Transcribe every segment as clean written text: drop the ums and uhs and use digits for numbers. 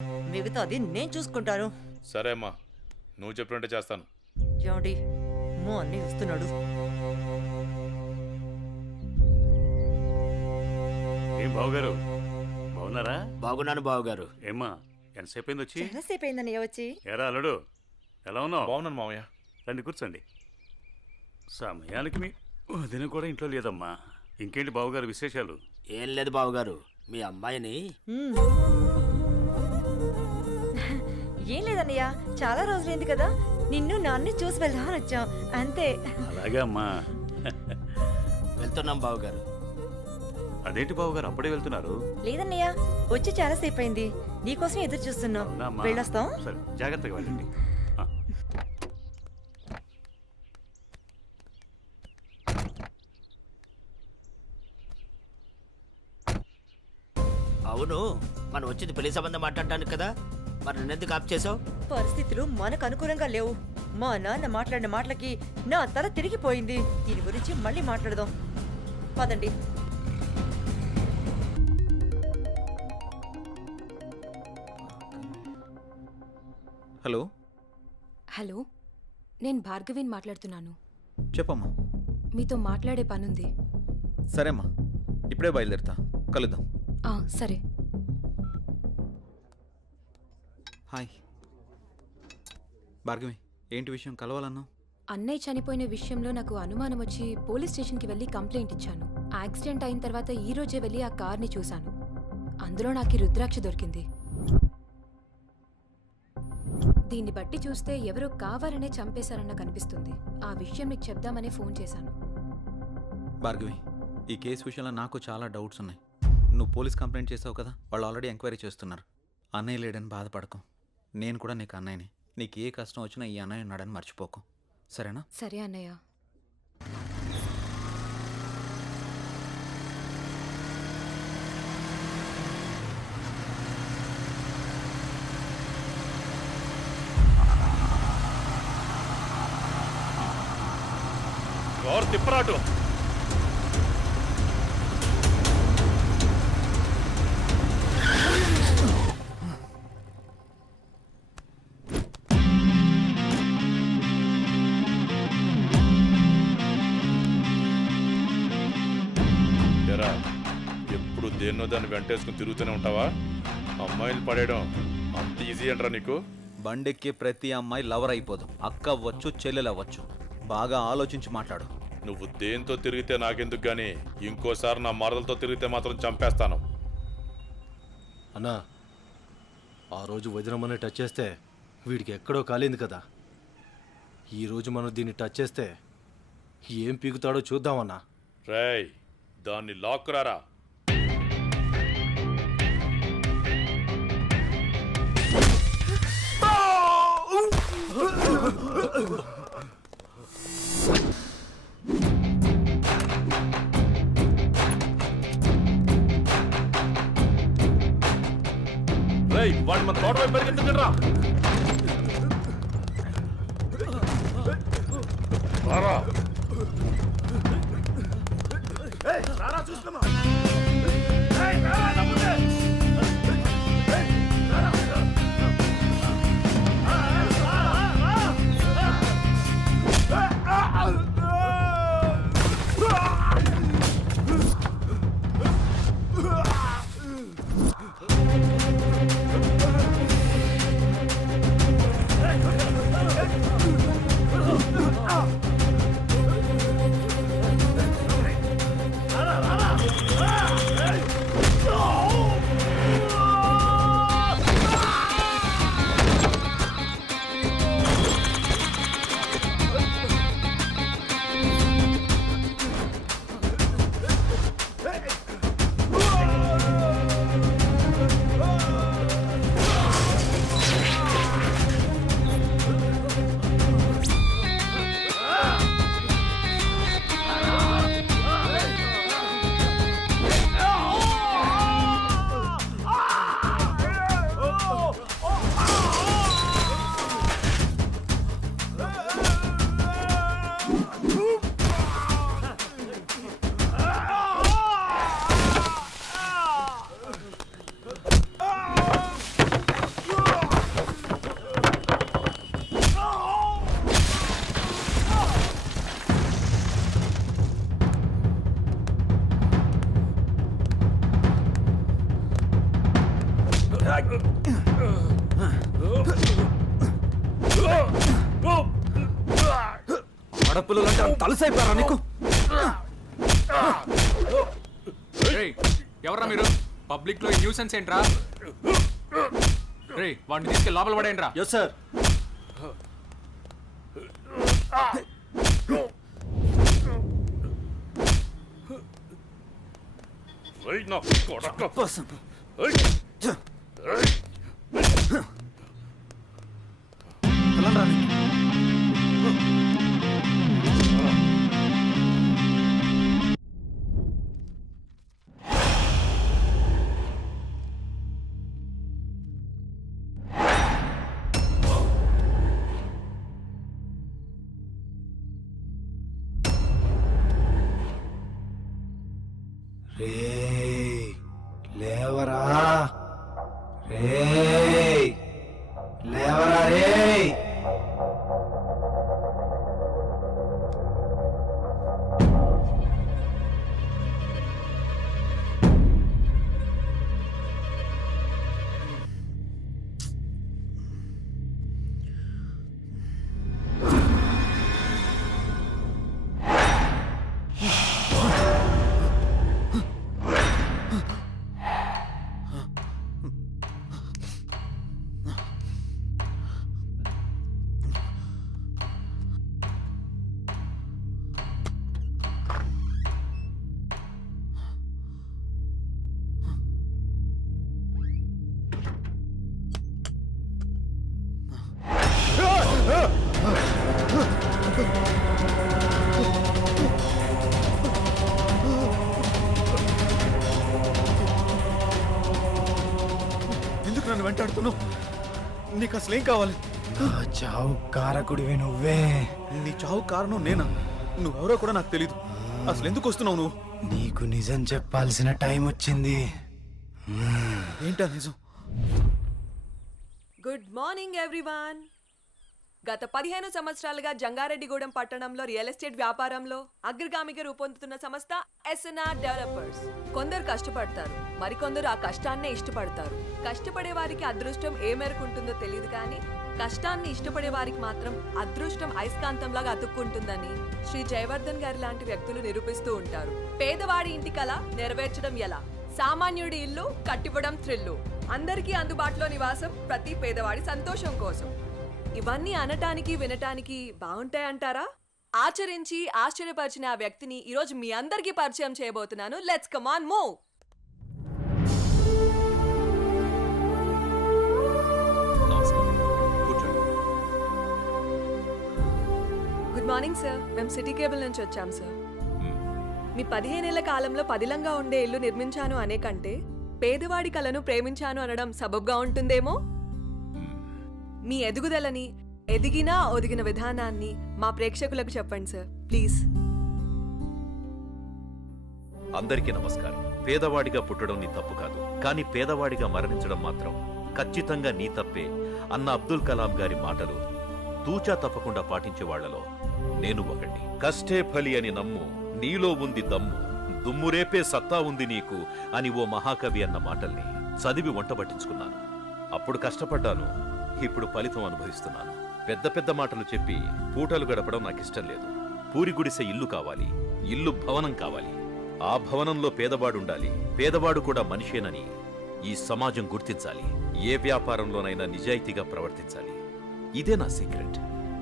మిగతాది నేను చూసుకుంటాను. సరే అమ్మా, నువ్వు చెప్పినట్టే చేస్తాను. ఏమండి, మా అన్నయ్య వస్తున్నాడు. ఏం బావగారు బాగున్నారా? బాగున్నాను బావగారు. ఏమ్మా ఎంతసేపు అయింది వచ్చి? చాలాసేపు అయిందన్నయ్య వచ్చి. ఎరా అల్లుడు, ఎలా ఉన్నావు? బాగున్నాను మామయ్య. రండి కూర్చోండి. సమయానికి మీ వదిన కూడా ఇంట్లో లేదమ్మా. ఇంకేంటి బావగారు విశేషాలు? ఏం లేదు బావగారు, మీ అమ్మాయిని ఏం లేదన్నయ్య, చాలా రోజులైంది కదా, నిన్ను నాన్ని చూసి వెళ్దామని వచ్చాం అంతే. అలాగే అమ్మా. వెళ్తున్నాం బావగారు. అదేంటి బావగారు అప్పుడే వెళ్తున్నారు? లేదన్నయ్య, వచ్చి చాలాసేపు అయింది, నీకోసం ఎదురు చూస్తున్నాం. అవునా అమ్మా? వెళ్ళొస్తాం. సరే జాగ్రత్తగా వెళ్ళండి. ఆ. అవును, మనం వచ్చింది పెళ్లి సంబంధం మాట్లాడడానికి కదా, మరి నన్నెందుకు ఆప్ చేసావు? పరిస్థితులు మనకు అనుకూలంగా లేవు. మా నాన్న మాట్లాడిన మాటలకి నా తల తిరిగిపోయింది. దీని గురించి మళ్ళీ మాట్లాడదాం పదండి. హలో హలో, నేను భార్గవిని మాట్లాడుతున్నాను. చెప్పమ్మా. మీతో మాట్లాడే పనుంది. సరేమ్మా, ఇప్పుడే బయలుదేరుతా, కలుద్దాం. సరే. హాయ్ భార్గవి, ఏంటి విషయం, కలవాలన్నా? అన్నయ్య చనిపోయిన విషయంలో నాకు అనుమానం వచ్చి పోలీస్ స్టేషన్కి వెళ్ళి కంప్లైంట్ ఇచ్చాను. యాక్సిడెంట్ అయిన తర్వాత ఈ రోజే వెళ్ళి ఆ కార్ని చూశాను. అందులో నాకు ఈ రుద్రాక్ష దొరికింది. దీన్ని బట్టి చూస్తే ఎవరో కావాలనే చంపేశారన్న కనిపిస్తుంది. ఆ విషయం నీకు చెప్దామనే ఫోన్ చేశాను. భార్గవి, ఈ కేసు విషయంలో నాకు చాలా డౌట్స్ ఉన్నాయి. నువ్వు పోలీస్ కంప్లైంట్ చేసావు కదా, వాళ్ళు ఆల్రెడీ ఎంక్వైరీ చేస్తున్నారు. అన్నయ్య లేడని బాధపడకు, నేను కూడా నీకు అన్నయ్యని. నీకు ఏ కష్టం వచ్చినా ఈ అన్నయ్య ఉన్నాడని మర్చిపోకు, సరేనా? సరే అన్నయ్య. ఎవరు తిప్పరాటు? ఎరా, ఎప్పుడు దేన్నో దాన్ని వెంటేసుకుని తిరుగుతూనే ఉంటావా? అమ్మాయిలు పడేయడం అంత ఈజీ అంటారా నీకు? బండెక్కే ప్రతి అమ్మాయి లవర్ అయిపోదు. అక్క అవ్వచ్చు, చెల్లెలు అవ్వచ్చు. బాగా ఆలోచించి మాట్లాడు. నువ్వు దేంతో తిరిగితే నాకెందుకు గానీ, ఇంకోసారి నా మరదలతో తిరిగితే మాత్రం చంపేస్తాను. అన్నా, ఆ రోజు వదినమ్మని టచ్ చేస్తే వీడికి ఎక్కడో కాలింది కదా. ఈరోజు మనం దీన్ని టచ్ చేస్తే ఏం పీకుతాడో చూద్దామన్నా. రేయ్, దాన్ని లాక్కురారా. రేయ్, వాడు మన తోట వైపు పరిగెత్తుకుంటురా. రారా. ఆడపిల్లలంటే తలసైపోయారా నీకు? ఎవరా మీరు? పబ్లిక్ లో న్యూసెన్స్ ఏంట్రా? రే వాడిని తీసుకెళ్ళి లోపల పడేయండిరా. Yes sir. పిల్లలు రా నీకు. లేవరా రే, లేవరా రే. ఎందుకు నన్ను వెంటాడుతున్నావు? నీకు అసలు ఏం కావాలి? నా చావు కారకుడివి నువ్వే. నీ చావు కారణం నేనా? నువ్వెవరో కూడా నాకు తెలీదు. అసలు ఎందుకు వస్తున్నావు నువ్వు? నీకు నిజం చెప్పాల్సిన టైం వచ్చింది. ఏంటా నిజం? Good morning everyone. గత 15 సంవత్సరాలుగా జంగారెడ్డిగూడెం పట్టణంలో రియల్ ఎస్టేట్ వ్యాపారంలో అగ్రగామిగా రూపొందుతున్న సంస్థ ఎస్ఎన్ఆర్ డెవలపర్స్. కొందరు కష్టపడతారు, మరికొందరు ఆ కష్టాన్నే ఇష్టపడతారు. కష్టపడే వారికి అదృష్టం ఏ మేరకు ఉంటుందో తెలియదు, కానీ కష్టాన్ని ఇష్టపడే వారికి మాత్రం అదృష్టం అయస్కాంతంలాగా అతుక్కుంటుందని శ్రీ జయవర్ధన్ గారి లాంటి వ్యక్తులు నిరూపిస్తూ ఉంటారు. పేదవాడి ఇంటి కల నెరవేర్చడం ఎలా, సామాన్యుడి ఇల్లు కట్టివ్వడం థ్రిల్లు, అందరికీ అందుబాటులో నివాసం ప్రతి పేదవాడి సంతోషం కోసం. ఇవన్నీ అనటానికి వినటానికి బాగుంటాయంటారా? ఆచరించి ఆశ్చర్యపరిచిన ఆ వ్యక్తిని ఈరోజు మీ అందరికీ పరిచయం చేయబోతున్నాను. Let's come on move. Good morning sir. మేము సిటీ కేబుల్ నుంచి వచ్చాం సార్. మీ 15 ఏళ్ల కాలంలో పదిలంగా ఉండే ఇల్లు నిర్మించాను అనే కంటే పేదవాడి కలను ప్రేమించాను అనడం సబబ్గా ఉంటుందేమో. మీ ఎదుగుదలని, ఎదిగినా ఒదిగిన విధానాన్ని మా ప్రేక్షకులకు చెప్పండి సార్ ప్లీజ్. అందరికీ నమస్కారం. పేదవాడిగా పుట్టడం నీ తప్పు కాదు, కానీ పేదవాడిగా మరణించడం మాత్రం ఖచ్చితంగా నీ తప్పే అన్న అబ్దుల్ కలాం గారి మాటలు తూచా తప్పకుండా పాటించే వాళ్లలో నేను ఒకటి. కష్టే ఫలి అని నమ్ము, నీలో ఉంది దమ్ము, దుమ్మురేపే సత్తా ఉంది నీకు అని ఓ మహాకవి అన్న మాటల్ని చదివి వంటబట్టించుకున్నాను. అప్పుడు కష్టపడ్డాను, ఇప్పుడు ఫలితం అనుభవిస్తున్నాను. పెద్ద పెద్ద మాటలు చెప్పి పూటలు గడపడం నాకిష్టం లేదు. పూరి గుడిసె ఇల్లు కావాలి, ఇల్లు భవనం కావాలి. ఆ భవనంలో పేదవాడుండాలి, పేదవాడు కూడా మనిషేనని ఈ సమాజం గుర్తించాలి. ఏ వ్యాపారంలోనైనా నిజాయితీగా ప్రవర్తించాలి. ఇదే నా సీక్రెట్.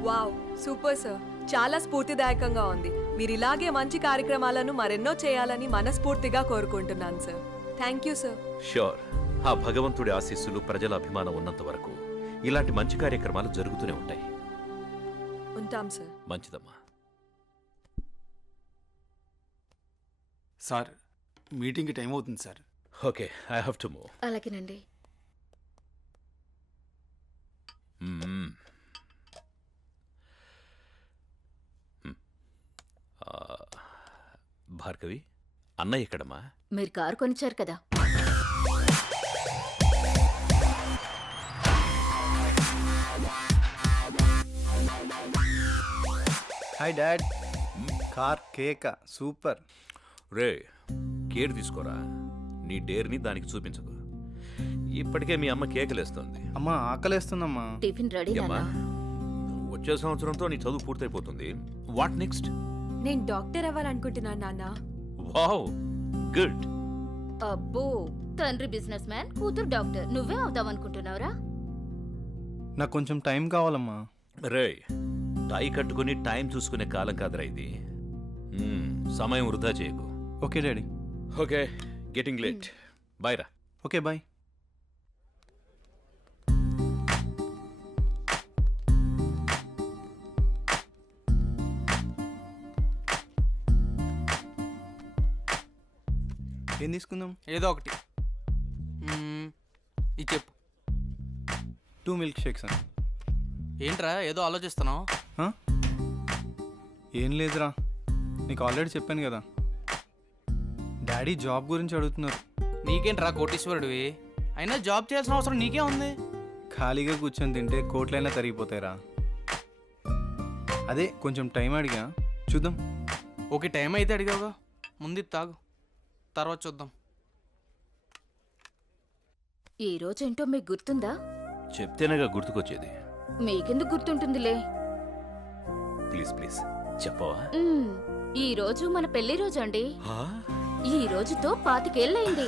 Wow, super sir. చాలా స్ఫూర్తిదాయకంగా ఉంది. మీరు ఇలాగే మంచి కార్యక్రమాలను మరెన్నో చేయాలని మనస్ఫూర్తిగా కోరుకుంటున్నాను sir. Thank you sir. Sure. ఆ భగవంతుడి ఆశీస్సులు, ప్రజల అభిమానం ఉన్నంత వరకు ఇలాంటి మంచి కార్యక్రమాలు జరుగుతూనే ఉంటాయి. ఉంటాం సార్. మంచిదమ్మా. సార్ మీటింగ్కి టైం అవుతుంది sir. Okay, I have to move. అలాగేనండి. భార్గవి, అన్నయ్య ఎక్కడమ్మా? మీరు కారు కొనిచ్చారు కదా. Hi dad. కార్ కేక సూపర్. రే, కేర్ తీసుకోరా. నీ డేర్ని దానికి చూపించకు. ఇప్పటికే మీ అమ్మ కేకలేస్తుంది. అమ్మా ఆకలేస్తుందమ్మా. టిఫిన్ రెడీ ఏమ్మా, వచ్చే సంవత్సరంతో నీ చదువు పూర్తయిపోతుంది. What next? నేను డాక్టర్ అవ్వాలనుకుంటున్నాను నాన్న. Wow, good. అబ్బో, తండ్రి బిజినెస్ మ్యాన్, కూతురు డాక్టర్. నువ్వే అవుదామనుకుంటున్నావురా? నాకు కొంచెం టైం కావాలమ్మా. రే, టై కట్టుకుని టైం చూసుకునే కాలం కాదురా ఇది. సమయం వృధా చేయకు. Okay daddy. Okay, getting late. Bye రా. Okay bye. ఏం తీసుకుందాం? ఏదో ఒకటి. ఇది చెప్పు. 2 మిల్క్ షేక్స్ అని. ఏంట్రా ఏదో ఆలోచిస్తున్నావు? ఏం లేదురా, నీకు ఆల్రెడీ చెప్పాను కదా. డాడీ జాబ్ గురించి అడుగుతున్నారు. నీకేంట్రా కోటీశ్వరుడివి? అయినా జాబ్ చేయాల్సిన అవసరం నీకే ఉంది. ఖాళీగా కూర్చొని తింటే కోట్లైనా తరిగిపోతాయిరా. అదే కొంచెం టైం అడిగా, చూద్దాం. ఓకే, టైం అయితే అడిగావుగా, ముందు ఇది తాగు, తర్వాత చూద్దాం. ఈ రోజు ఏంటో మీకు గుర్తుందా? చెప్తేనేగా గుర్తుకొచ్చేది. మీకెందుకు గుర్తుంటుందిలే. ప్లీజ్ ప్లీజ్ చెప్పవా? ఈ రోజు మన పెళ్లి రోజు అండి. ఈ రోజుతో 25 ఏళ్ళయింది.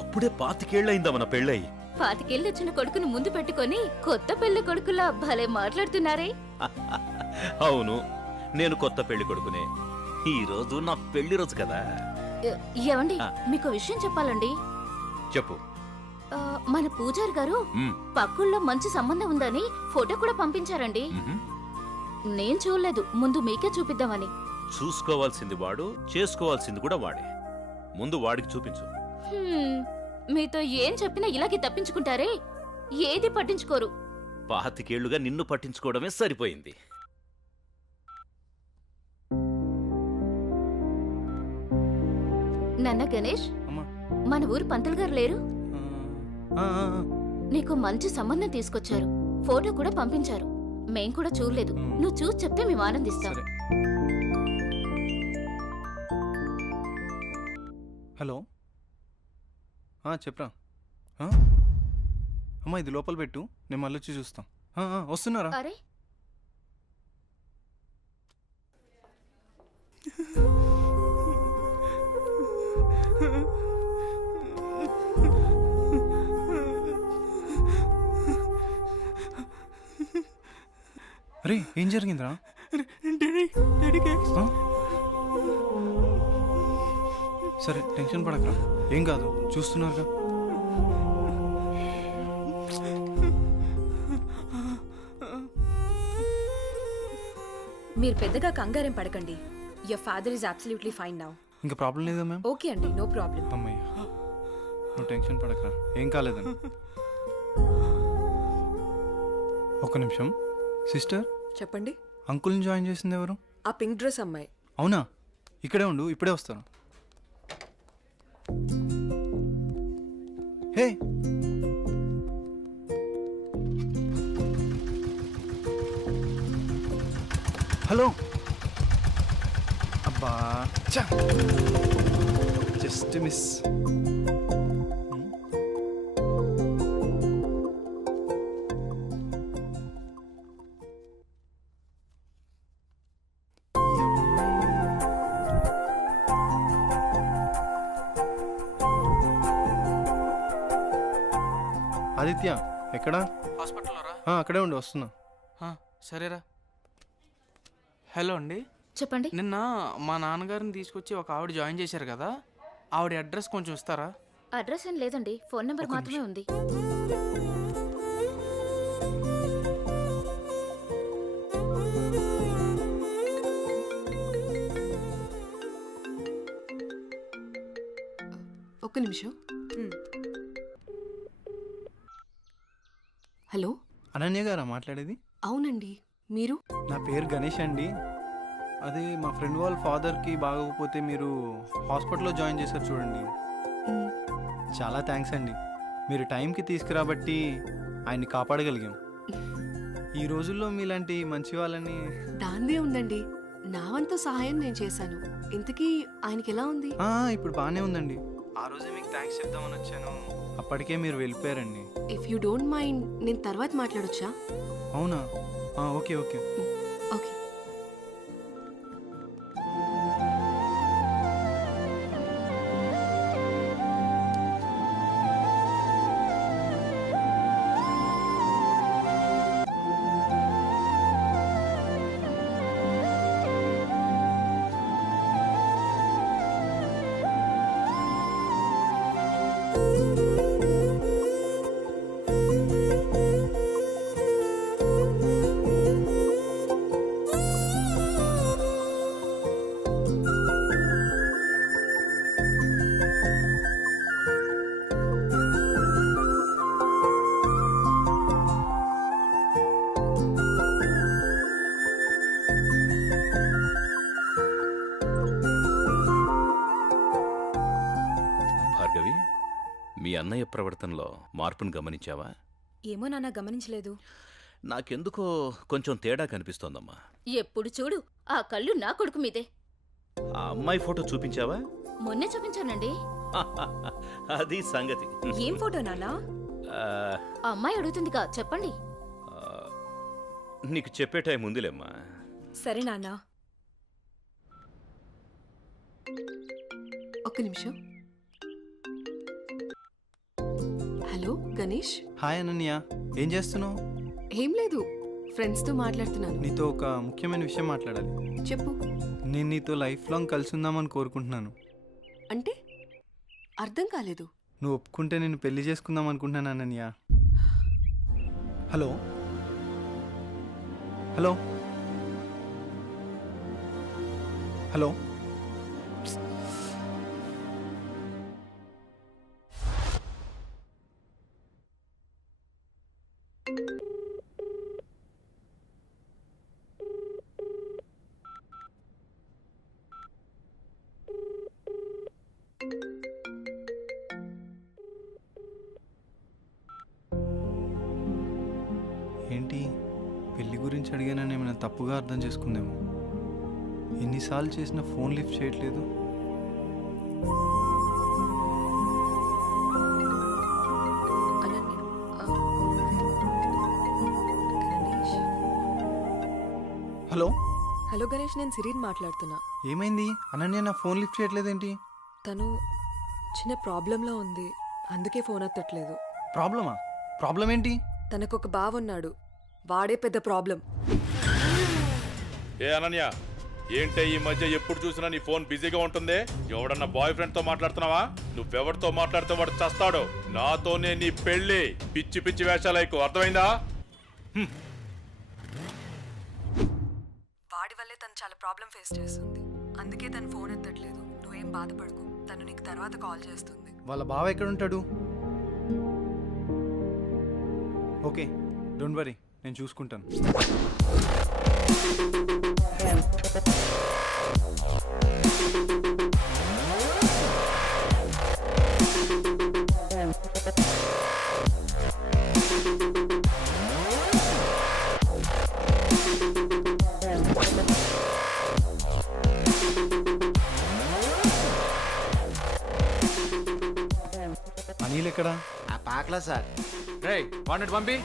అప్పుడే 25 ఏళ్ళయిందా మన పెళ్ళయి? 25 ఏళ్ళు వచ్చిన కొడుకుని ముందు పెట్టుకొని కొత్త పెళ్లి కొడుకులా భలే మాట్లాడుతున్నారే. అవును, నేను కొత్త పెళ్లి కొడుకునే. ఈ రోజు నా పెళ్లి రోజు కదా. ఏవండి, మీకు విషయం చెప్పాలండి. చెప్పు. మన పూజారి గారు పక్కుల్లో మంచి సంబంధం ఉందని ఫోటో కూడా పంపించారండి. నేను చూడలేదు, ముందు మీకే చూపిద్దామని. చూసుకోవాల్సింది వాడు, చేసుకోవాల్సింది కూడా వాడే. ముందు వాడికి చూపించు. మీతో ఏం చెప్పినా ఇలాగే తప్పించుకుంటారే, ఏది పట్టించుకోరు. 25 ఏళ్లుగా నిన్ను పట్టించుకోవడమే సరిపోయింది. నాన్న గణేష్, మన ఊరు పంతులు గారు లేరు? నీకు మంచి సంబంధం తీసుకొచ్చారు, ఫోటో కూడా పంపించారు. మేం కూడా చూడలేదు, నువ్వు చూసి చెప్తే మేము ఆనందిస్తాం. హలో, చెప్పరా. అమ్మా ఇది లోపల పెట్టు, నేను మళ్ళీ వచ్చి చూస్తాం. వస్తున్నారా? అరే అరే ఏం జరిగిందిరా? సరే టెన్షన్ పడకరా, ఏం కాదు, చూస్తున్నారుగా. మీరు పెద్దగా కంగారేం పడకండి. Your father is absolutely fine now. ఇంకా ప్రాబ్లం లేదా మ్యామ్? ఓకే అండి, నో ప్రాబ్లం. అమ్మయ్య, నువ్వు టెన్షన్ పడకరా, ఏం కాలేదని. ఒక నిమిషం సిస్టర్, చెప్పండి. అంకుల్ని జాయిన్ చేసింది ఎవరు? ఆ పింక్ డ్రెస్ అమ్మాయి. అవునా? ఇక్కడే ఉండు, ఇప్పుడే వస్తాను. హే, హలో. అబ్బా జస్ట్ మిస్. ఆదిత్య ఎక్కడా? హాస్పిటల్లో రా. అక్కడే ఉండి వస్తున్నా. సరేరా. హలో అండి, చెప్పండి. నిన్న మా నాన్నగారిని తీసుకొచ్చి ఒక ఆవిడ జాయిన్ చేశారు కదా, ఆవిడ అడ్రస్ కొంచెం ఇస్తారా? అడ్రస్ ఏం లేదండి, ఫోన్ నెంబర్ మాత్రమే ఉంది. ఒక్క నిమిషం. హలో, అనన్య గారా మాట్లాడేది? అవునండి, మీరు? నా పేరు గణేష్ అండి. అదే మా ఫ్రెండ్ వాళ్ళ ఫాదర్కి బాగోకపోతే మీరు హాస్పిటల్లో జాయిన్ చేశారు చూడండి. చాలా థ్యాంక్స్ అండి, మీరు టైంకి తీసుకురాబట్టి ఆయన్ని కాపాడగలిగాం. ఈ రోజుల్లో మీలాంటి మంచి వాళ్ళని. దాందే ఉందండి, నా వంతు సహాయం నేను చేశాను. ఇంతకీ ఆయనకి ఎలా ఉంది? ఇప్పుడు బాగానే ఉందండి. ఆ రోజే మీకు థ్యాంక్స్ చెప్దామని వచ్చాను, అప్పటికే మీరు వెళ్ళిపోయారండి. ఇఫ్ యూ డోంట్ మైండ్ నేను తర్వాత మాట్లాడొచ్చా? అవునా? Okay okay. ఓకే. భార్గవి, మీ అన్నయ్య ప్రవర్తనలో మార్పును గమనించావా? ఏమో నాన్న గమనించలేదు. నాకెందుకో కొంచెం తేడా కనిపిస్తోందమ్మా. ఎప్పుడు చూడు ఆ కళ్ళు నా కొడుకు మీదే. ఆ అమ్మాయి ఫోటో చూపించావా? మొన్నే చూపించానండి. అది సంగతి. ఏం ఫోటో నాన్న? ఆ, ఆ అమ్మాయి అడుగుతుందిగా, చెప్పండి. ఆ, నీకు చెప్పే టైం ఉందిలేమ్మా. సరే నాన్న. ఒక్క నిమిషం. హలో గణేష్. హాయ్ అనన్య, ఏం చేస్తున్నావు? ఏం లేదు, ఫ్రెండ్స్తో మాట్లాడుతున్నాను. నీతో ఒక ముఖ్యమైన విషయం మాట్లాడాలి. చెప్పు. నేను నీతో లైఫ్ లాంగ్ కలిసి ఉందామని కోరుకుంటున్నాను. అంటే అర్థం కాలేదు. నువ్వు ఒప్పుకుంటే నేను పెళ్లి చేసుకుందాం అనుకుంటున్నాను అనన్య. Hello hello hello. ఏంటి, పెళ్లి గురించి అడిగానని ఏమైనా తప్పుగా అర్థం చేసుకుందేమో. ఎన్నిసార్లు చేసినా ఫోన్ లిఫ్ట్ చేయట్లేదు. అనన్య, గణేష్. హలో. హలో గణేష్, నేను సిరీన్ మాట్లాడుతున్నా. ఏమైంది? అనన్య నా ఫోన్ లిఫ్ట్ చేయట్లేదేంటి? తను చిన్న ప్రాబ్లంలో ఉంది, అందుకే ఫోన్ ఎత్తట్లేదు. ప్రాబ్లమా? ప్రాబ్లం ఏంటి? తనకు ఒక బావ ఉన్నాడు, వాడే పెద్ద ప్రాబ్లం. ఏ అనన్య, ఏంటే ఈ మధ్య ఎప్పుడు చూసినా నీ ఫోన్ బిజీగా ఉంటుంది? ఎవడన్నా బాయ్ ఫ్రెండ్ తో మాట్లాడుతున్నావా? నువ్వెవరితో మాట్లాడితే వాడు చస్తాడు. నాతోనే నీ పెళ్లి. పిచ్చి పిచ్చి వేషాలైకు, అర్థమైందా? వాడి వల్లే తను చాలా ప్రాబ్లం ఫేస్ చేస్తుంది, అందుకే తను ఫోన్ ఎత్తట్లేదు. నువ్వేం బాధపడకు, తను నీకు తర్వాత కాల్ చేస్తుంది. వాళ్ళ బావ ఎక్కడ ఉంటాడు? ఓకే, డోంట్ వరీ, నేను చూసుకుంటాను. అనిల్ ఎక్కడా? ఆ పాకలా సార్. రే వాడిని పంపి.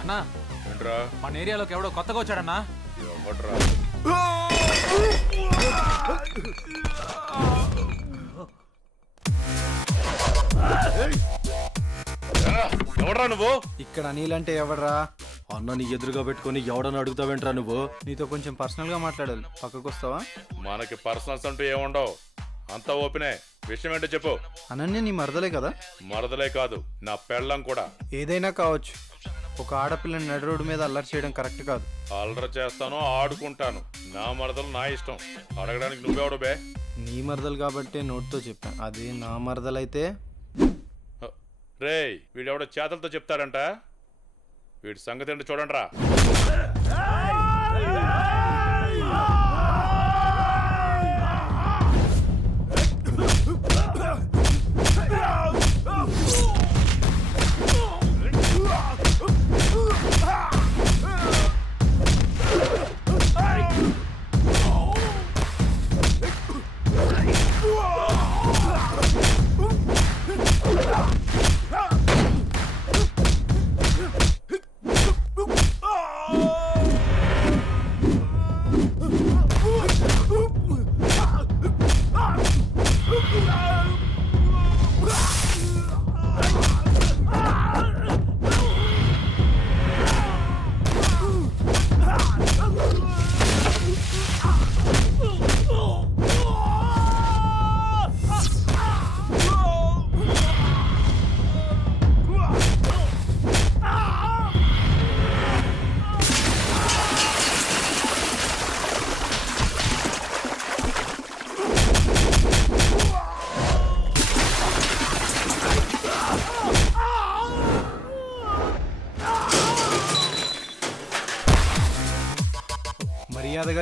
అన్నా, ఏంట్రా? మన ఏరియాలోకి ఎవడో కొత్తగా వచ్చాడన్నా. ఎవడ్రా? ఎవడ్రా నువ్వు? ఇక్కడ అనిల్ అంటే ఎవడ్రా? అన్నని ఎదురుగా పెట్టుకొని ఎవడని అడుగుతావేంట్రా నువ్వు? నీతో కొంచెం పర్సనల్గా మాట్లాడాలి, పక్కకు వస్తావా? మనకి పర్సనల్స్ అంటూ ఏముండవు, అంతా ఓపెనే. విషయం ఏంటో చెప్పు. అనన్య నీ మరదలే కదా? మరదలే కాదు, నా పెళ్ళం కూడా. ఏదైనా కావచ్చు, ఒక ఆడపిల్లని నడి రోడ్డు మీద అల్లరి చేయడం కరెక్ట్ కాదు. అల్లరి చేస్తాను, ఆడుకుంటాను. నా మరదలు నా ఇష్టం. అడగడానికి నువ్వెవడు బే? నీ మరదలు కాబట్టే నోట్తో చెప్పాను, అదే నా మరదలైతే. రేయ్, వీడెవడో చేతలతో చెప్తాడంట. వీడి సంగతి ఏంటో చూడండి రా.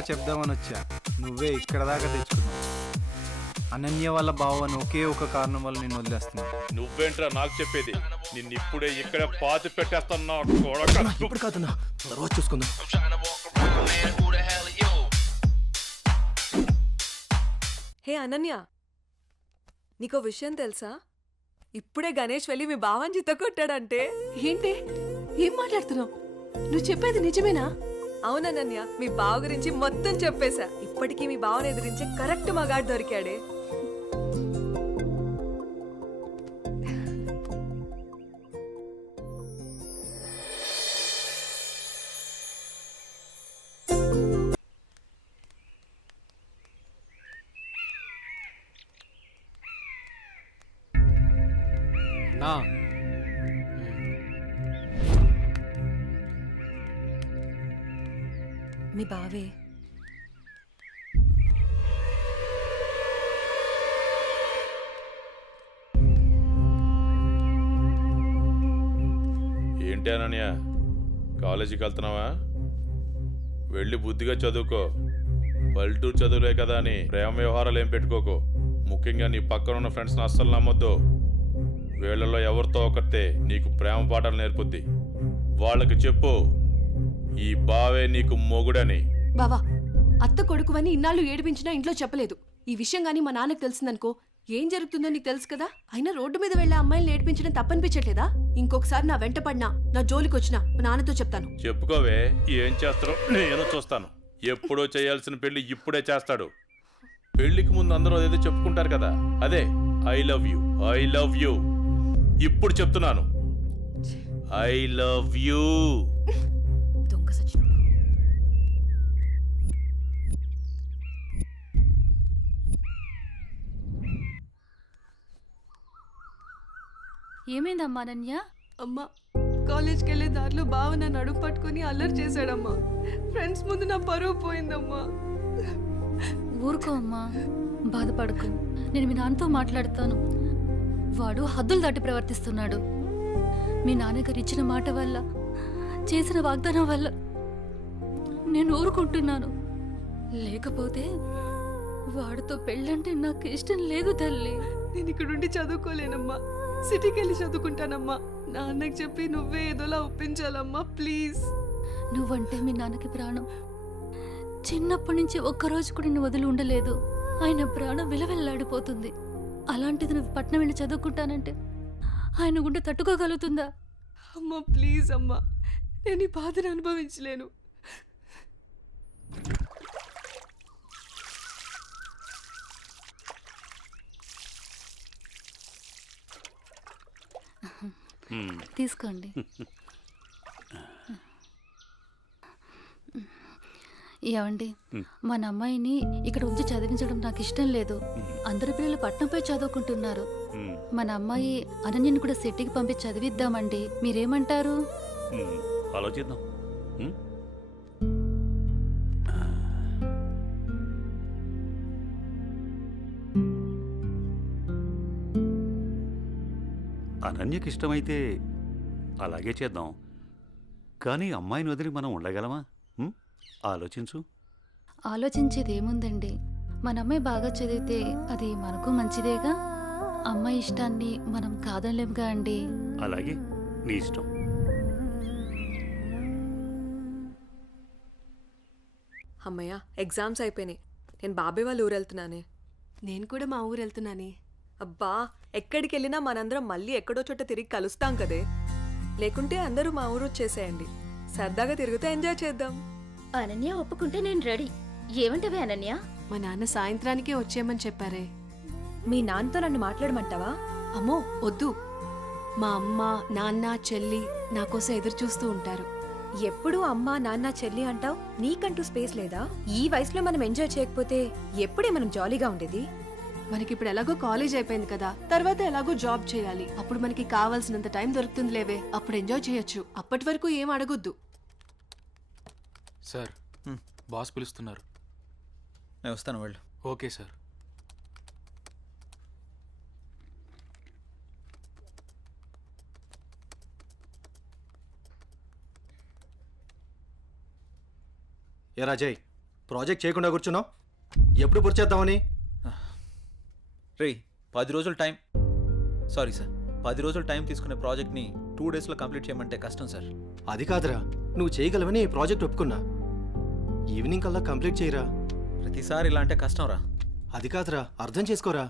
చెప్దామని వచ్చా, నువ్వే ఇక్కడ దాకా తెచ్చుకున్నావు. అనన్య వాళ్ళ బావ అని ఒకే ఒక కారణం వల్ల నేను వదిలేస్తున్నాను. నువ్వేంట్రా నాకు చెప్పేది? నిన్నిప్పుడే ఇక్కడ పాతి పెట్టేస్తున్నా. ఇప్పుడు కాదన్నా, తర్వాత చూసుకుందాం. హే అనన్య, నీకో విషయం తెలుసా? ఇప్పుడే గణేష్ వెళ్ళి మీ బావని చిత్త కొట్టాడంటే. ఏంటి? ఏం మాట్లాడుతున్నావు? నువ్వు చెప్పేది నిజమేనా? అవునన్నయ్య, మీ బావ గురించి మొత్తం చెప్పేశా. ఇప్పటికీ మీ బావని ఎదిరించే కరెక్ట్ మగాడు దొరికాడే. నా మీ బావే. ఏంటి అనన్య, కాలేజీకి వెళ్తున్నావా? వెళ్ళి బుద్ధిగా చదువుకో. పల్లెటూరు చదువులే కదా అని ప్రేమ వ్యవహారాలు ఏం పెట్టుకోకు. ముఖ్యంగా నీ పక్కన ఉన్న ఫ్రెండ్స్ని అస్సలు నమ్మొద్దు. వీళ్ళలో ఎవరితో ఒకరితే నీకు ప్రేమ పాఠాలు నేర్పుద్ది. వాళ్ళకి చెప్పు ఈ బావే నీకు మొగుడని. బావా, అత్త కొడుకువని ఇన్నాళ్ళు ఏడిపించినా ఇంట్లో చెప్పలేదు. ఈ విషయం గానీ మా నాన్నకు తెలిసిందనుకో ఏం జరుగుతుందో నీకు తెలుసు కదా. అయినా రోడ్డు మీద వెళ్ళే అమ్మాయిలు ఏడిపించడం తప్పనిపించట్లేదా? ఇంకొకసారి నా వెంట పడినా, నా జోలికి వచ్చినా మా నాన్నతో చెప్తాను. చెప్పుకోవే, ఏం చేస్తారో నేను చూస్తాను. ఎప్పుడో చేయాల్సిన పెళ్లి ఇప్పుడే చేస్తాడు. పెళ్లికి ముందు అందరూ అదేదో చెప్పుకుంటారు కదా, అదే I love you, I love you. ఇప్పుడు చెప్తున్నాను, ఐ లవ్ యూ. దొంగ సచ్చినోడు. ఏమైందమ్మా అనన్య? అమ్మా, కాలేజ్కి వెళ్ళే దారిలో బావ నన్ను అడుగు పట్టుకుని అల్లరి చేశాడమ్మా. ఫ్రెండ్స్ ముందు నా పరువు పోయిందమ్మా. ఊరుకో అమ్మా, బాధపడకు. నేను మీ నాన్నతో మాట్లాడతాను. వాడు హద్దులు దాటి ప్రవర్తిస్తున్నాడు. మీ నాన్నగారు ఇచ్చిన మాట వల్ల, చేసిన వాగ్దానం వల్ల నేను ఊరుకుంటున్నాను. లేకపోతే వాడితో పెళ్ళంటే నాకు ఇష్టం లేదు తల్లి. నేను ఇక్కడుండి చదువుకోలేనమ్మా, సిటీకి వెళ్ళి చదువుకుంటానమ్మా. నాన్నకి చెప్పి నువ్వే ఏదోలా ఒప్పించాలమ్మా, ప్లీజ్. నువ్వంటే మీ నాన్నకి ప్రాణం. చిన్నప్పటి నుంచి ఒక్కరోజు కూడా నువ్వు వదిలి ఉండలేదు. ఆయన ప్రాణం విలవిల్లాడిపోతుంది. అలాంటిది నువ్వు పట్నం వెళ్ళి చదువుకుంటానంటే ఆయన గుండె తట్టుకోగలుగుతుందా? అమ్మా ప్లీజ్ అమ్మా, నేను ఈ బాధను అనుభవించలేను. తీసుకోండి. ఏమండి, మన అమ్మాయిని ఇక్కడ ఉంచి చదివించడం నాకు ఇష్టం లేదు. అందరి పిల్లలు పట్నంపై చదువుకుంటున్నారు. మన అమ్మాయి అనన్యని కూడా సిటీకి పంపించి చదివిద్దామండి. మీరేమంటారు? ఆలోచిద్దాం. అనన్యకి ఇష్టమైతే అలాగే చేద్దాం. కానీ అమ్మాయిని వదిలి మనం ఉండగలమా? ఆలోచించు. ఆలోచించేది ఏముందండి, మన అమ్మాయి బాగా చదివితే అది మనకు మంచిదేగా. అమ్మాయి ఇష్టాన్ని మనం కాదనలేముగా అండి. అలాగే, నీ ఇష్టం. అమ్మయ్య, ఎగ్జామ్స్ అయిపోయినాయి. నేను బాబాయ్ వాళ్ళ ఊరు వెళ్తున్నానే. నేను కూడా మా ఊరు వెళ్తున్నానే. అబ్బా, ఎక్కడికి వెళ్ళినా మనందరం మళ్ళీ ఎక్కడో చోట తిరిగి కలుస్తాం కదే. లేకుంటే అందరూ మా ఊరు వచ్చేసేయండి. సరదాగా తిరుగుతూ ఎంజాయ్ చేద్దాం. అనన్య ఒప్పుకుంటే నేను రెడీ. ఏమంటవే అనన్య? మా నాన్న సాయంత్రానికే వచ్చేయమని చెప్పారే. మీ నాన్నతో నన్ను మాట్లాడమంటావా? అమ్మో వద్దు. మా అమ్మ, నాన్న, చెల్లి నా కోసం ఎదురు చూస్తూ ఉంటారు. ఎప్పుడూ అమ్మ, నాన్న, చెల్లి అంటావు. నీకంటూ స్పేస్ లేదా? ఈ వయసులో మనం ఎంజాయ్ చేయకపోతే ఎప్పుడే మనం జాలీగా ఉండేది? మనకిప్పుడు ఎలాగో కాలేజ్ అయిపోయింది కదా, తర్వాత ఎలాగో జాబ్ చేయాలి. అప్పుడు మనకి కావాల్సినంత టైం దొరుకుతుంది లేవే, అప్పుడు ఎంజాయ్ చేయొచ్చు. అప్పటి వరకు ఏం అడగొద్దు. సార్, బాస్ పిలుస్తున్నారు. నేను వస్తాను, వెళ్ళు. Okay sir. ఏ రాజయ్, ప్రాజెక్ట్ చేయకుండా కూర్చున్నావు? ఎప్పుడు పూర్తి చేద్దామని? రే 10 రోజులు టైం సారీ సార్ 10 రోజులు టైం తీసుకునే ప్రాజెక్ట్ని 2 డేస్లో కంప్లీట్ చేయమంటే కష్టం సార్. అది కాదురా, నువ్వు చేయగలవని ఈ ప్రాజెక్ట్ ఒప్పుకున్నా. ఈవినింగ్ కల్లా కంప్లీట్ చేయరా. ప్రతిసారి ఇలా అంటే కష్టం రా. అది కాదురా, అర్థం చేసుకోరా.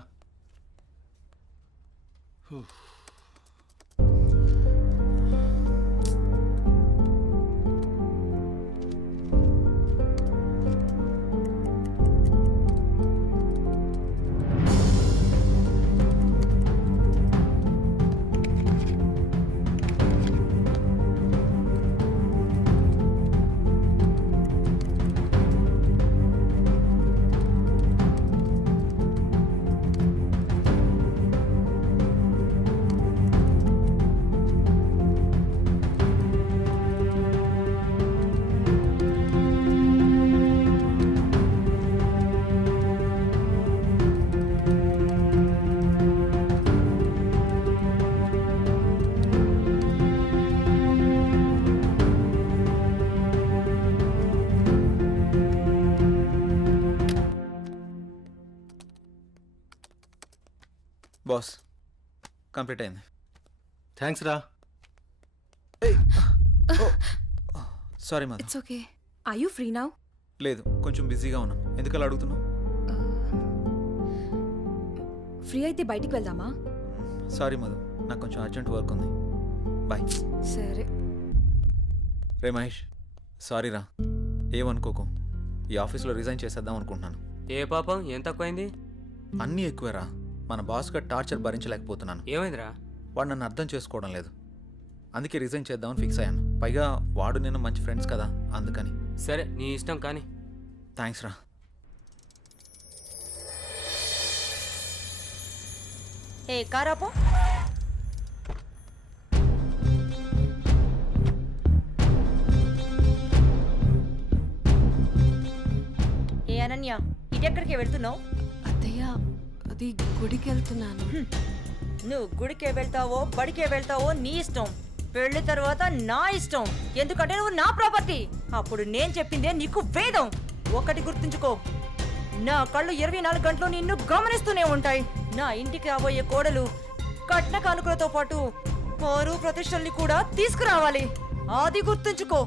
బాస్ కంప్లీట్ అయింది. థ్యాంక్స్ రా. Sorry Madhu. It's okay. I you free now? లేదు, కొంచెం బిజీగా ఉన్నాను. ఎందుకలా అడుగుతున్నావు? ఫ్రీ అయితే బయటికి వెళ్దామా? సారీ మధు, నాకు కొంచెం అర్జెంట్ వర్క్ ఉంది. బాయ్. సరే. రే మహేష్, సారీ రా, ఏమనుకోకు. ఈ ఆఫీస్లో రిజైన్ చేసేద్దాం అనుకుంటున్నాను. ఏ పాపం, ఏం తక్కువైంది? అన్నీ ఎక్కువేరా. మన బాస్గా టార్చర్ భరించలేకపోతున్నాను. ఏమైందిరా? వాడు నన్ను అర్థం చేసుకోవడం లేదు. అందుకే రిజైన్ చేద్దామని ఫిక్స్ అయ్యాను. పైగా వాడు నేను మంచి ఫ్రెండ్స్ కదా, అందుకని. సరే, నీ ఇష్టం కానీ. థ్యాంక్స్ రా. ఏ కారాపో. ఏ అనన్య, ఇటెక్కడికి వెళ్తున్నావు? అత్తయ్య, అది గుడికి వెళ్తున్నాను. నువ్వు గుడికే వెళ్తావో బడికే వెళ్తావో నీ ఇష్టం. పెళ్లి తర్వాత నా ఇష్టం. ఎందుకంటే నువ్వు నా ప్రాపర్టీ. అప్పుడు నేను చెప్పిందే నీకు వేదం. ఒకటి గుర్తుంచుకో, నా కళ్ళు 24 గంటలు నిన్ను గమనిస్తూనే ఉంటాయి. నా ఇంటికి రాబోయే కోడలు కట్న కానుకలతో పాటు పరువు ప్రతిష్టల్ని కూడా తీసుకురావాలి. అది గుర్తుంచుకో.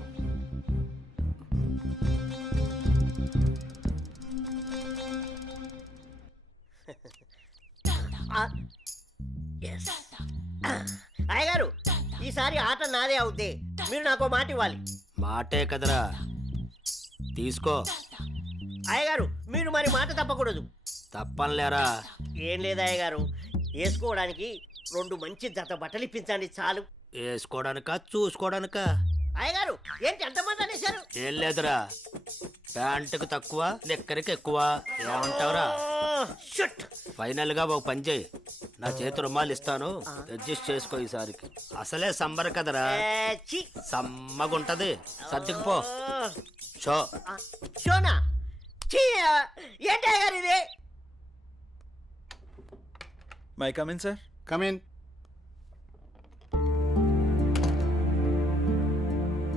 అయ్యగారు, ఈసారి ఆట నాదే అవుద్ది. మీరు నాకు మాట ఇవ్వాలి. మాటే కదరా, తీసుకో. అయ్యగారు, మీరు మరి మాట తప్పకూడదు. తప్పనిలేరా? ఏం లేదు అయ్యగారు, వేసుకోవడానికి 2 మంచి జత బట్టలు ఇప్పించండి చాలు. వేసుకోవడానికా చూసుకోవడానికా? అయ్యగారు, ఏంటి ఎంతమంది అనేశారు? ఏం లేదురా, ప్యాంటుకు తక్కువ లెక్కరికి ఎక్కువ. ఏమంటావురా? ఫైనల్ గా ఒక పని చేయి, నా చేతి రుమాలు ఇస్తాను, అడ్జస్ట్ చేసుకో ఈసారికి. అసలే సంబర కదరా, సమ్మగుంటది. సర్దుకుపో. షో షోనా? ఏంటి గారు ఇది? May come in sir. Come in.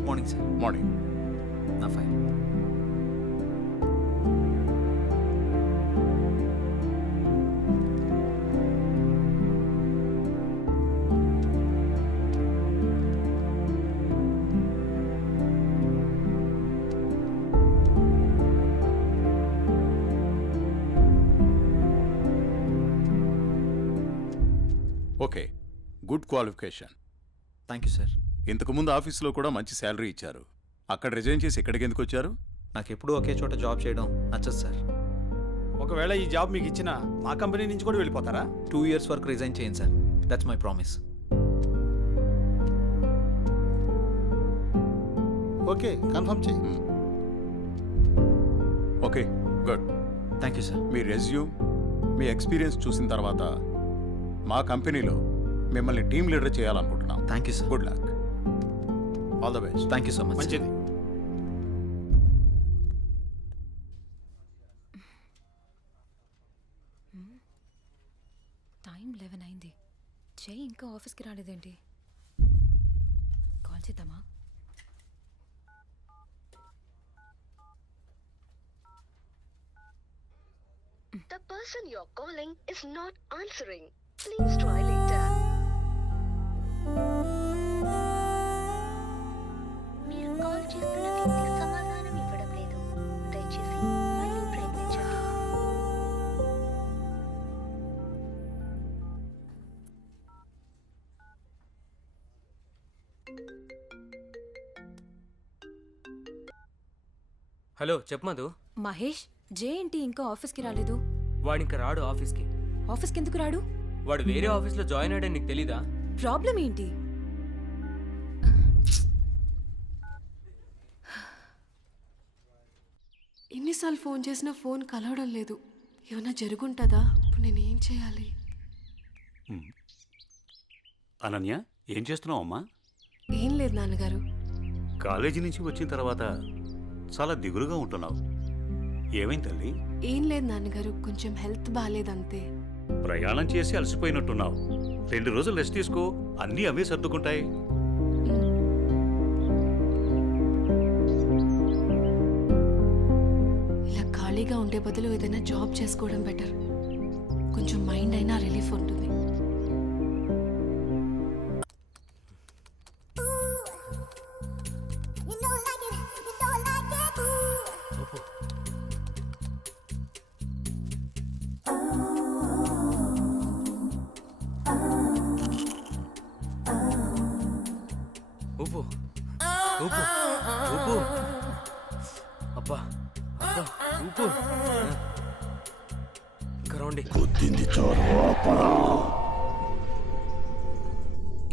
Morning sir. Morning. నా fine. Okay, good qualification. Thank you sir. ఇంతకుముందు ఆఫీస్లో కూడా మంచి శాలరీ ఇచ్చారు. అక్కడ రిజైన్ చేసి ఇక్కడికి ఎందుకు వచ్చారు? నాకు ఎప్పుడూ ఒకే చోట జాబ్ చేయడం నచ్చదు సార్. ఒకవేళ ఈ జాబ్ మీకు ఇచ్చిన మా కంపెనీ నుంచి కూడా వెళ్ళిపోతారా? 2 years వరకు రిజైన్ చేయండి sir. That's my promise. Okay, confirm చేయి. Okay, good. Thank you sir. మీ రెజ్యూమ్, మీ ఎక్స్పీరియన్స్ చూసిన తర్వాత మా కంపెనీలో మిమ్మల్ని టీమ్ లీడర్ చేయాలనుకుంటున్నాం. Thank you sir. Good luck. All the best. Thank you so much. మంచిది. టైం 11 అయింది. జై ఇంకా ఆఫీస్కి రాలేదేంటి? కాల్ చేద్దామా? person you're calling is not answering. Please try later. మీరు కాల్ చేస్తున్న వ్యక్తి సమాధానం ఇవ్వడం లేదు. దయచేసి మళ్ళీ ప్రయత్నించండి. హలో చెప్పు మధు. మహేష్ జే ఏంటి ఇంకా ఆఫీస్కి రాలేదు? వాడు ఇంకా రాడు ఆఫీస్కి. ఆఫీస్కి ఎందుకు రాడు? వాడు వేరే ఆఫీస్లో జాయిన్ అయ్యాడని నీకు తెలీదా? ప్రాబ్లం ఏంటి? ఎన్నిసార్లు ఫోన్ చేసినా ఫోన్ కలవడం లేదు. ఏమన్నా జరుగుంటుందా? ఇప్పుడు నేను ఏం చేయాలి? అనన్య ఏం చేస్తున్నావు అమ్మా? ఏం లేదు నాన్నగారు. కాలేజీ నుంచి వచ్చిన తర్వాత చాలా దిగులుగా ఉంటున్నావు. ఏమైంది తల్లి? ఏం లేదు నాన్నగారు, కొంచెం హెల్త్ బాగాలేదంతే. ప్రయాణం చేసి అలసిపోయినట్టున్నావు. 2 రోజులు రెస్ట్ తీసుకో, అన్నీ అవే సర్దుకుంటాయి. ఇలా ఖాళీగా ఉండే బదులు ఏదైనా జాబ్ చేసుకోవడం బెటర్. కొంచెం మైండ్ అయినా రిలీఫ్ ఉంటుంది. ఊపు ఊపు ఊపు. అబ్బా అబ్బా ఊపు. ఇంకా రౌండి.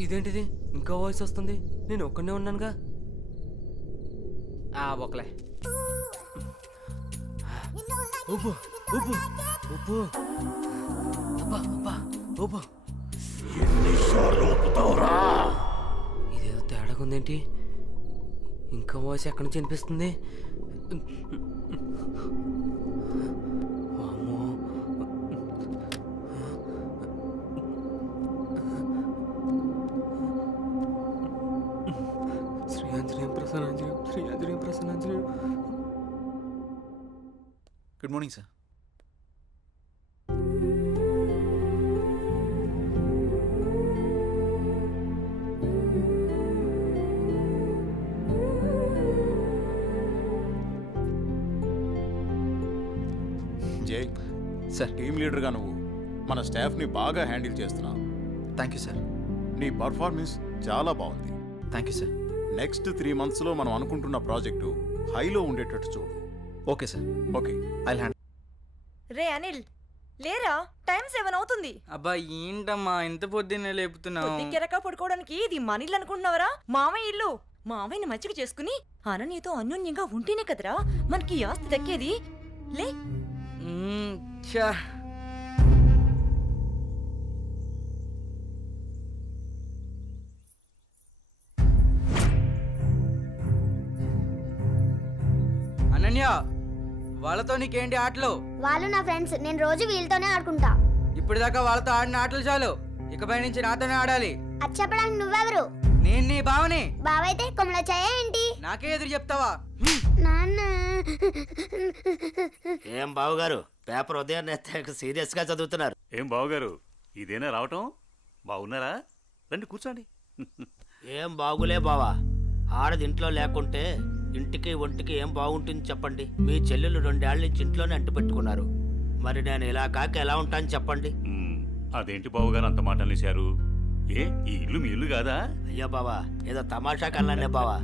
ఇదేంటిది ఇంకా వాయిస్ వస్తుంది? నేను ఒక్కనే ఉన్నానుగా. ఒకలే. ఊపు ఊపు ఊపు. అబ్బా అబ్బా ఊపు. ఇదేదో తేడాగా ఉందేంటి? ఇంకా వాయిస్ ఎక్కడి నుంచి వినిపిస్తుంది? వామ్మో. శ్రీ ఆంజనేయం ప్రసన్నాంజనేయం, శ్రీ ఆంజనేయం ప్రసన్నాంజనేయం. Good morning sir. Jai sir, team లీడర్గా నువ్వు మన స్టాఫ్ని బాగా హ్యాండిల్ చేస్తున్నావు. Thank you sir. నీ పర్ఫార్మెన్స్ చాలా బాగుంది. Thank you sir. నెక్స్ట్ 3 monthsలో మనం అనుకుంటున్న ప్రాజెక్టు హైలో ఉండేటట్టు చూడు. Okay sir. ఓకే, ఐ హ్యాండ్. రే అనిల్, లేరా? టైం 7 అవుతుంది. అబ్బా ఏంటమ్మా ఇంత పొద్దున్నే లేపుతున్నావు? కెరక పడుకోవడానికి ఇది మన ఇల్లు అనుకుంటున్నావరా? మామయ్య ఇల్లు. మామయ్యని మంచిగా చేసుకుని అననీతో అన్యోన్యంగా ఉంటేనే కదరా మనకి ఈ ఆస్తి దక్కేది. లే. అనన్య, వాళ్ళతో నీకేంటి ఆటలు? వాళ్ళు నా ఫ్రెండ్స్, నేను రోజు వీళ్ళతోనే ఆడుకుంటా. ఇప్పటిదాకా వాళ్ళతో ఆడిన ఆటలు చాలు, ఇకపై నుంచి నాతోనే ఆడాలి. అది చెప్పడానికి నువ్వెవరు? నేను నీ బావని. బావైతే కొమ్మల చాయ ఏంటి? నాకే ఎదురు చెప్తావా? నాన్న. ఏం బావగారు, పేపర్ ఉదయాన్నే సీరియస్ గా చదువుతున్నారు. ఏం బావగారు, ఇదేనా రావటం? బాగున్నారా? రండి కూర్చోండి. ఏం బాగులే బావా. ఆడది ఇంట్లో లేకుంటే ఇంటికి ఒంటికి ఏం బాగుంటుంది చెప్పండి. మీ చెల్లెలు 2 ఏళ్ల నుంచి ఇంట్లోనే అంటు పెట్టుకున్నారు. మరి నేను ఇలా కాక ఎలా ఉంటాను చెప్పండి. అదేంటి బావగారు అంత మాట అనేశారు? ఏ ఈ ఇల్లు మీ ఇల్లు కాదా? అయ్యో బావా, ఏదో తమాషా కల్లానే బావా.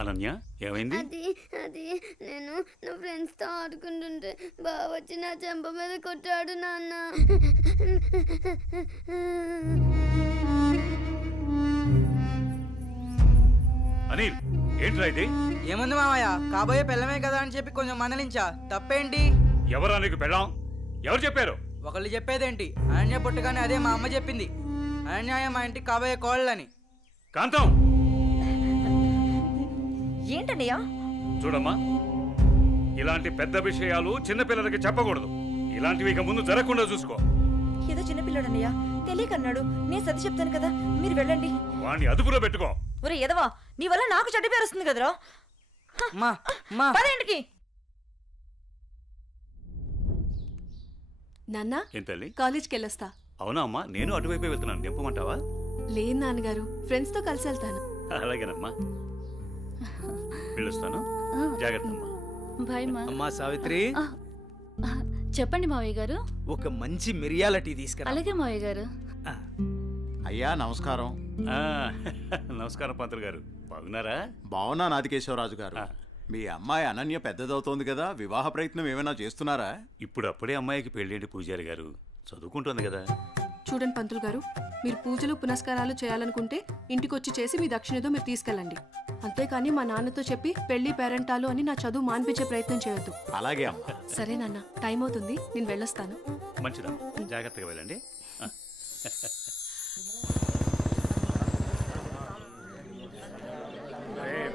అనన్య ఏమైంది? అది నేను నా ఫ్రెండ్స్ తో ఆడుకుంటుంటే బావ వచ్చి నా చెంప మీద కొట్టాడు నాన్న. అనిల్ ఏంట్రా ఇది? ఏముంది మామయ్య, కాబోయే పెళ్ళమే కదా అని చెప్పి కొంచెం మందలించా. తప్పేంటి? ఎవరా నీకు పెళ్ళాం? ఎవరు చెప్పారు? ఒకళ్ళు చెప్పేదేంటి, అనన్య పుట్టగానే అదే మా అమ్మ చెప్పింది. అనన్య మా ఇంటికి కాబోయే కోళ్ళని. కాంతం, ఏంటన్నయ్యా? చూడమ్మా, ఇలాంటి పెద్ద విషయాలు చిన్నపిల్లలకి చెప్పకూడదు. ఇలాంటివి ఇక ముందు జరగకుండా చూసుకో. ఏదో చిన్నపిల్లడన్నయ్యా, తెలియకన్నాడు. నేను సర్ది చెప్తాను కదా, మీరు వెళ్ళండి. వాణ్ణి అదుపులో పెట్టుకో. ఒరే ఎదవా, నీ వల్ల నాకు చెడ్డ పేరు వస్తుంది కదరా. పదేంటికి నాన్న ఏం తల్లి కాలేజ్కి వెళ్ళొస్తా. అవునా అమ్మా, నేను అటువైపే వెళ్తున్నాను. నింపమంటావా? లేదు నాన్నగారు, ఫ్రెండ్స్ తో కలిసి వెళ్తాను. అలాగేనమ్మా, వెళ్ళొస్తాను. జాగ్రత్త అమ్మా. బాయ్ మా. అమ్మా సావిత్రి, చెప్పండి మావయ్య గారు. ఒక మంచి మిరియాల టీ తీసుకురా. అలాగే మావయ్య గారు. అయ్యా నమస్కారం. నమస్కారం పంతులు గారు, బాగున్నారా? బాగున్నా నాదికేశ్వరరాజు గారు. మీ అమ్మాయి అనన్య పెద్దదవుతోంది కదా, వివాహ ప్రయత్నం ఏమైనా చేస్తున్నారా? ఇప్పుడు అప్పుడే అమ్మాయికి పెళ్ళేంటి పూజారి గారు, చదువుకుంటుంది కదా. చూడండి పంతులు గారు, మీరు పూజలు పునస్కారాలు చేయాలనుకుంటే ఇంటికొచ్చి చేసి మీ దక్షిణతో మీరు తీసుకెళ్ళండి. అంతేకాని మా నాన్నతో చెప్పి పెళ్లి పేరెంటాలు అని నా చదువు మాన్పించే ప్రయత్నం చేయొద్దు. అలాగే అమ్మా. సరే నాన్న, టైం అవుతుంది, నేను వెళ్ళొస్తాను. మంచిదమ్మా, జాగ్రత్తగా వెళ్ళండి.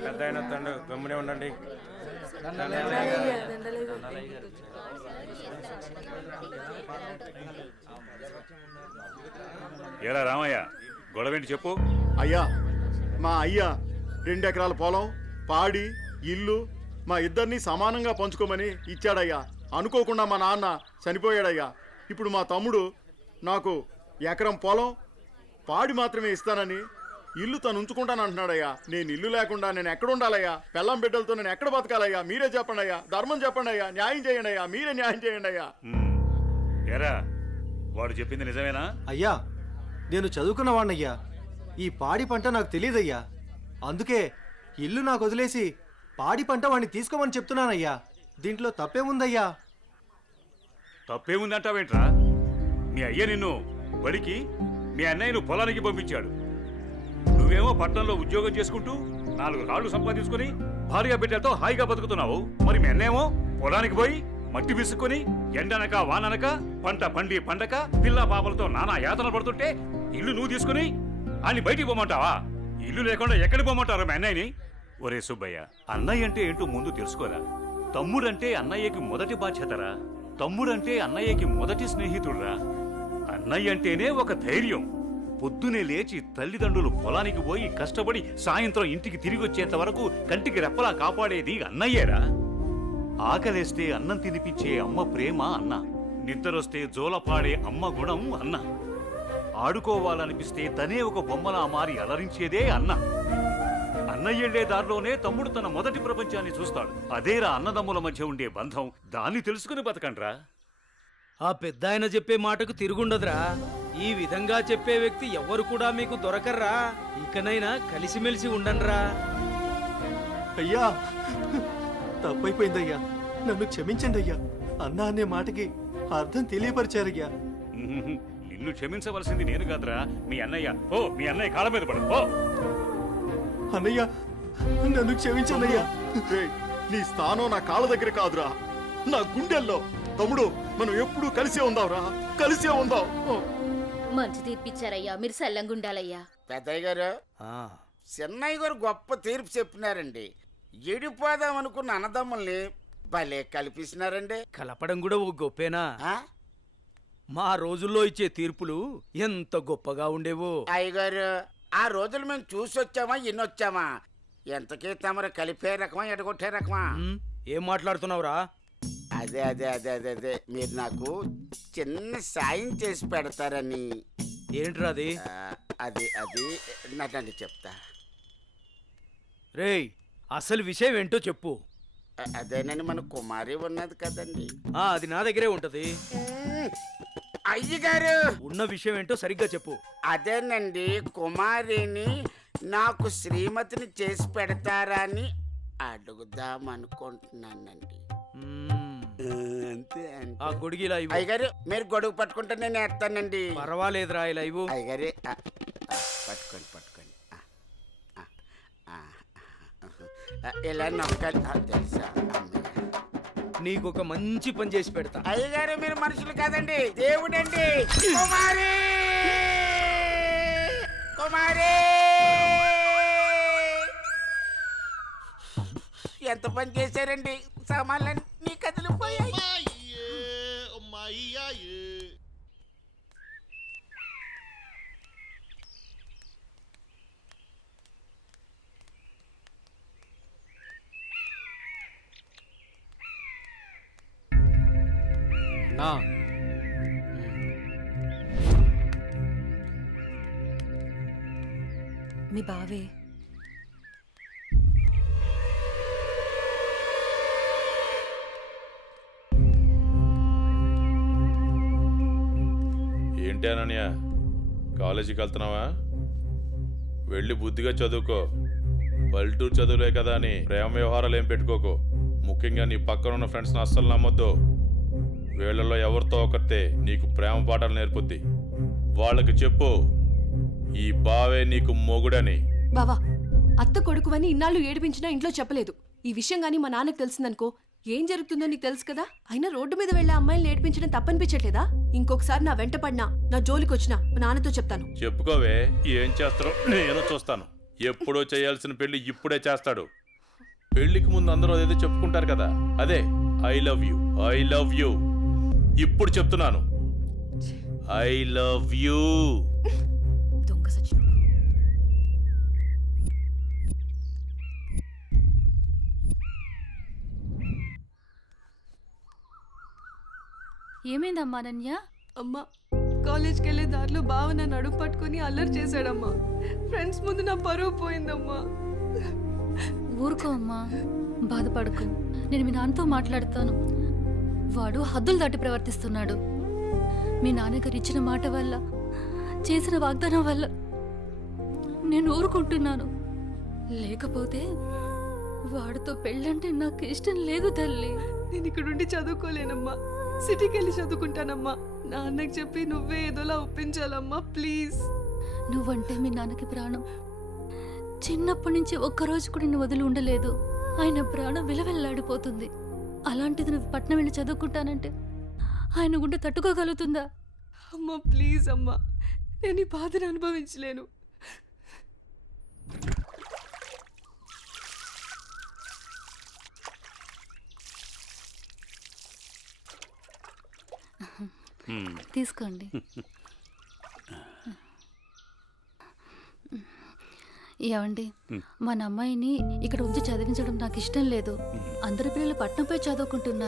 పెద్ద అయిన తండ్రి గమ్మునే ఉండండి. ఏరా రామయ్య, గొడవేంటి చెప్పు. అయ్యా మా అయ్యా 2 ఎకరాల పొలం, పాడి, ఇల్లు మా ఇద్దరిని సమానంగా పంచుకోమని ఇచ్చాడయ్యా. అనుకోకుండా మా నాన్న చనిపోయాడయ్యా. ఇప్పుడు మా తమ్ముడు నాకు ఎకరం పొలం, పాడి మాత్రమే ఇస్తానని, ఇల్లు తను ఉంచుకుంటానంటున్నాడయ్యా. నేను ఇల్లు లేకుండా నేను ఎక్కడ ఉండాలయ్యా? పెళ్ళం బిడ్డలతో నేను ఎక్కడ బతకాలయ్యా? మీరే చెప్పండి అయ్యా, ధర్మం చెప్పండి అయ్యా, న్యాయం చేయండి అయ్యా, మీరే న్యాయం చేయండి అయ్యా. ఏరా, వాడు చెప్పింది నిజమేనా? అయ్యా నేను చదువుకున్న వాణ్ణయ్యా. ఈ పాడి పంట నాకు తెలియదయ్యా. అందుకే ఇల్లు నాకు వదిలేసి పాడి పంట వాడిని తీసుకోమని చెప్తున్నానయ్యా. దీంట్లో తప్పేముందయ్యా? తప్పేముందంటావేంట్రా? మీ అయ్య నిన్ను బడికి, మీ అన్నయ్యను పొలానికి పంపించాడు. నువ్వేమో పట్టణంలో ఉద్యోగం చేసుకుంటూ 4 రాళ్లు సంపాదించుకుని భార్య బిడ్డలతో హాయిగా బతుకుతున్నావు. మరి మీ అన్నేమో పొలానికి పోయి మట్టి విసుక్కుని ఎండనక వాననక పంట పండి పండక పిల్ల పాపలతో నానా యాతన పడుతుంటే ఇల్లు నువ్వు తీసుకుని అని బయటికి పోమంటావా? ఇల్లు లేకుండా ఎక్కడికి పోమంటారు మీ అన్నయ్యని? ఒరే సుబ్బయ్య, అన్నయ్య అంటే ఏంటో ముందు తెలుసుకోరా. తమ్ముడంటే అన్నయ్యకి మొదటి బాధ్యతరా. తమ్ముడంటే అన్నయ్యకి మొదటి స్నేహితుడురా. అన్నయ్య అంటేనే ఒక ధైర్యం. పొద్దునే లేచి తల్లిదండ్రులు పొలానికి పోయి కష్టపడి సాయంత్రం ఇంటికి తిరిగి వచ్చేంత వరకు కంటికి రెప్పలా కాపాడేది అన్నయ్యేరా. ఆకలేస్తే అన్నం తినిపించే అమ్మ ప్రేమ అన్న, నిద్రొస్తే జోలపాడే అమ్మ గుణం అన్న, ఆడుకోవాలనిపిస్తే తనే ఒక బొమ్మలా మారి అలరించేదే అన్న. అన్నయ్యెళ్లే దారిలోనే తమ్ముడు తన మొదటి ప్రపంచాన్ని చూస్తాడు. అదేరా అన్నదమ్ముల మధ్య ఉండే బంధం. దాన్ని తెలుసుకుని బతకండ్రా. ఆ పెద్ద ఆయన చెప్పే మాటకు తిరుగుండదురా. ఈ విధంగా చెప్పే వ్యక్తి ఎవరు కూడా మీకు దొరకర్రా. ఇకనైనా కలిసిమెలిసి ఉండండిరా. అయ్యా తప్పైపోయిందయ్యా, నన్ను క్షమించండి అయ్యా. అన్నా అనే మాటకి అర్థం తెలియపరిచారయ్యా. నిన్ను క్షమించవలసింది నేను కాదురా, మీ అన్నయ్య. ఓ, మీ అన్నయ్య కాళ్ళ మీద పడు. ఓ అన్నయ్య, నన్ను క్షమించండి అయ్యా. నీ స్థానం నా కాళ్ళ దగ్గర కాదురా, నా గుండెల్లో. తమ్ముడు, మనం ఎప్పుడూ కలిసే ఉందాంరా, కలిసే ఉందాం. మంచి తీర్పిచ్చారయ్యా, మీరు సల్లంగుండాలయ్యా. పెద్దయ్య గారు, చిన్నయ్య గారు గొప్ప తీర్పు చెప్పినారండి. ఎడిపోదాం అనుకున్న అన్నదమ్ముల్ని భలే కల్పిస్తున్నారండి. కలపడం కూడా ఓ గొప్పేనా? మా రోజుల్లో ఇచ్చే తీర్పులు ఎంత గొప్పగా ఉండేవో. అయ్యగారు, ఆ రోజులు మేము చూసొచ్చామా ఎన్నొచ్చామా? ఎంతకీ తమరు కలిపే రకమా ఎడగొట్టే రకమా? ఏం మాట్లాడుతున్నావురా? అదే అదే అదే అదే అదే మీరు నాకు చిన్న సాయం చేసి పెడతారని. ఏంట్రా అది? అది అది నటండి చెప్తా. రేయ్, అసలు విషయం ఏంటో చెప్పు. అదేనండి, మన కుమారి ఉన్నది కదండి. అది నా దగ్గరే ఉంటది. అయ్యగారు, ఉన్న విషయం ఏంటో సరిగ్గా చెప్పు. అదేనండి, కుమారిని నాకు శ్రీమతిని చేసి పెడతారని అడుగుదామనుకుంటున్నానండి. అంతే ఆ గొడుగిలా ఇవ్వు. అయ్యగారు, మీరు గొడుగు పట్టుకుంటే నేను ఎత్తానండి. పర్వాలేదురా, ఇలా ఇవ్వు. అయ్యగారి పట్టుకోండి పట్టుకోండి. ఇలా నొక్కాలి. తెలుసా, నీకు ఒక మంచి పని చేసి పెడతా. అయ్యగారు, మీరు మనుషులు కాదండి, దేవుడండి. కుమారి, కుమారి, ఎంత పని చేశారండి. సామాన్లన్నీ కదిలిపోయాయి. నా మీ బావే ఏంటి అనన్య కాలేజీకి వెళ్తున్నావా? వెళ్ళి బుద్ధిగా చదువుకో. పల్లెటూరు చదువులే కదా అని ప్రేమ వ్యవహారాలు ఏం పెట్టుకోకు. ముఖ్యంగా నీ పక్కన ఉన్న ఫ్రెండ్స్ని అస్సలు నమ్మొద్దు. వీళ్ళలో ఎవరితో ఒకరితే నీకు ప్రేమ పాఠాలు నేర్పుద్ది. వాళ్ళకి చెప్పు ఈ బావే నీకు మొగుడని. బావా, అత్త కొడుకువని ఇన్నాళ్ళు ఏడిపించినా ఇంట్లో చెప్పలేదు. ఈ విషయం గానీ మా నాన్నకు తెలిసిందనుకో ఏం జరుగుతుందో నీకు తెలుసు కదా. అయినా రోడ్డు మీద వెళ్ళే అమ్మాయిల్ని ఏడిపించడం తప్పనిపించట్లేదా? ఇంకొకసారి నా వెంట పడినా, నా జోలికొచ్చినా మా నాన్నతో చెప్తాను. చెప్పుకోవే, ఏం చేస్తారో నేను చూస్తాను. ఎప్పుడో చేయాల్సిన పెళ్లి ఇప్పుడే చేస్తాడు. పెళ్లికి ముందు అందరూ అదేదో చెప్పుకుంటారు కదా, అదే I love you, I love you. ఇప్పుడు చెప్తున్నాను, ఐ లవ్ యూ. దొంగ సచిన ఏమైందమ్మా అనన్య? అమ్మా, కాలేజ్కి వెళ్ళే దారిలో బావ నన్ను అడుగు పట్టుకుని అల్లరి చేశాడమ్మా. ఫ్రెండ్స్ ముందు నా పరువు పోయిందమ్మా. ఊరుకో అమ్మా, బాధపడకు. నేను మీ నాన్నతో మాట్లాడతాను. వాడు హద్దులు దాటి ప్రవర్తిస్తున్నాడు. మీ నాన్నగారు ఇచ్చిన మాట వల్ల, చేసిన వాగ్దానం వల్ల నేను ఊరుకుంటున్నాను. లేకపోతే వాడితో పెళ్ళంటే నాకు ఇష్టం లేదు తల్లి. నేను ఇక్కడుండి చదువుకోలేనమ్మా, సిటీకి వెళ్ళి చదువుకుంటానమ్మా. నాన్నకి చెప్పి నువ్వే ఏదోలా ఒప్పించాలమ్మా, ప్లీజ్. నువ్వంటే మీ నాన్నకి ప్రాణం. చిన్నప్పటి నుంచి ఒక్కరోజు కూడా నేను వదిలి ఉండలేదు. ఆయన ప్రాణం విలవెల్లాడిపోతుంది. అలాంటిది నువ్వు పట్నం వెళ్ళి చదువుకుంటానంటే ఆయన గుండె తట్టుకోగలుగుతుందా? అమ్మా ప్లీజ్ అమ్మా, నేను ఈ బాధను అనుభవించలేను. తీసుకోండి. ఏమండి, మన అమ్మాయిని ఇక్కడ ఉంచి చదివించడం నాకు ఇష్టం లేదు. అందరి పిల్లలు పట్నంపై చదువుకుంటున్నారు.